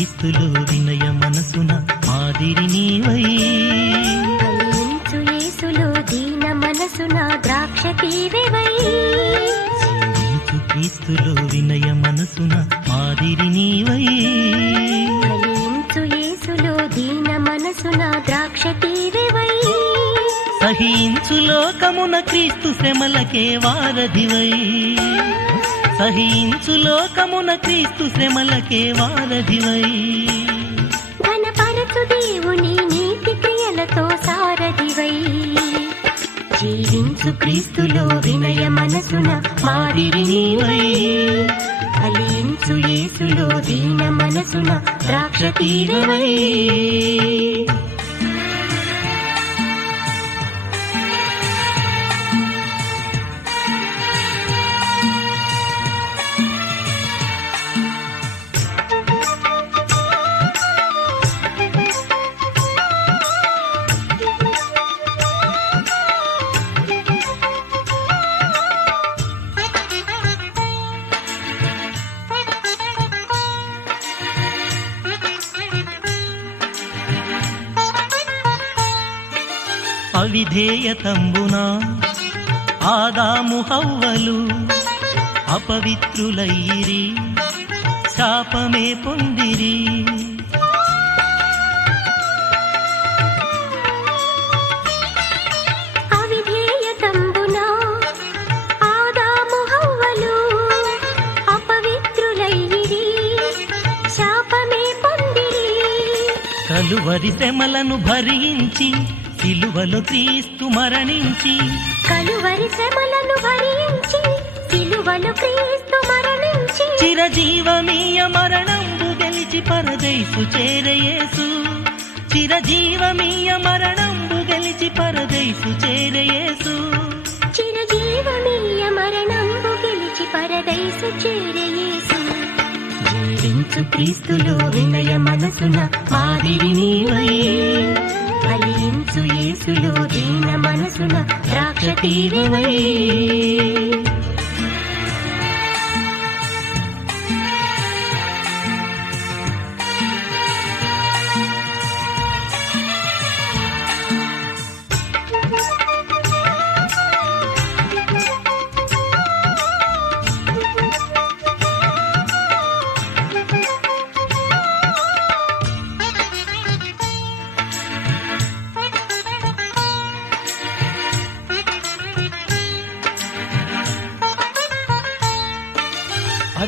క్రీస్తులు వినయ మనసున మాదిరి నీవై. యేసులో దీన మనసున ద్రాక్ష జీవించు క్రీస్తులు వినయ మనసున మాదిరి నీవై. యేసులో దీన మనసున ద్రాక్ష తీవెవై. సహించు లోకమున క్రీస్తు శ్రమలకే వారధివై. సహించు లోకమున క్రీస్తు శ్రమలకే వారధివై. కనపరచు దేవుని నీతి క్రియలతో సారధివై. జీవించు క్రీస్తులో వినయ మనసున మాదిరి నీవై. ఫలించు యేసులో దీన మనసున ద్రాక్ష తీరవై. అవిధేయతంబున? ఆదాము హవ్వలు అపవిత్రులయ్యిరి శాపమే పొందిరి. కలువరి శ్రమలను భరించి సిలువలో క్రీస్తు మరణించి కలువరి శ్రమలను భరించి సిలువలు క్రీస్తు మరణించి చిరజీవమీయ మరణంబు గెలిచి పరదైసు చేరయేసు చిరజీవమీయ మరణంబు గెలిచి పరదైసు చేరయేసు చిరజీవమీయ మరణంబు గెలిచి పరదైసు చేరయేసు జీవించు క్రీస్తులో వినయ మనసున మాదిరి నీవై ఫలించు యేసులో దీన మనసున ద్రాక్ష తీరువై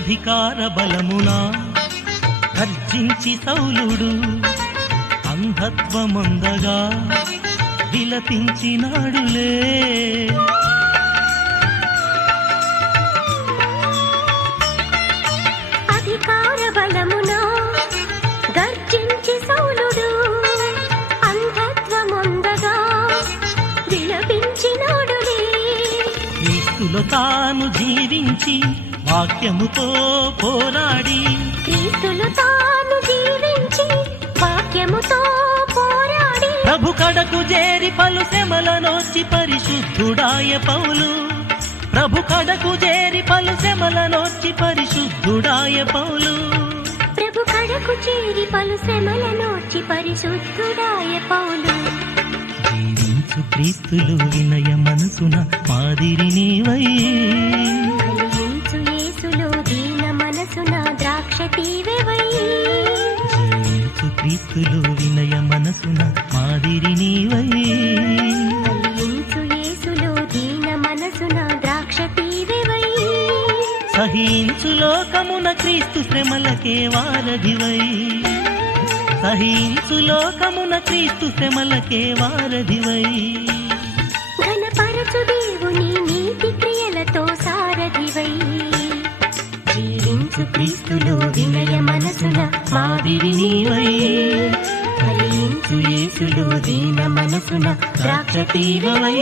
అధికార బలమున గర్జించి సౌలుడు అంధత్వమందగా విలపించినాడులే. అధికార బలమున గర్జించి సౌలుడు అంధత్వముందగా విలపించినాడులే. క్రీస్తులో తాను జీవించి వాక్యముతో పోరాడి క్రీస్తులు తాను జీవించి వాక్యముతో పోరాడి ప్రభు కడకు చేరి పలు శ్రమలనొచ్చి పరిశుద్ధుడాయ పౌలు. ప్రభు కడకు చేరి పలు శ్రమలనొచ్చి పరిశుద్ధుడాయ పౌలు. ప్రభు కడకు చేరి పలు శ్రమల నోచి పరిశుద్ధుడాయ పౌలు. జీవించు క్రీస్తులు వినయ మనసున మాదిరి నీవై. తీవెవై జీవించు క్రీస్తులు వినయ మనసున మాదిరి నీవై. ఫలించు యేసులో దీన మనసున ద్రాక్ష తీవెవై. సహించు లోకమున క్రీస్తు శ్రమలకే వారధివై. సహించు లోకమున క్రీస్తు శ్రమలకే వారధివై. వినయ మనసున మాదిరి నీవై. ఫలించు యేసులో దీన మనసున ద్రాక్ష తీవై తీరవై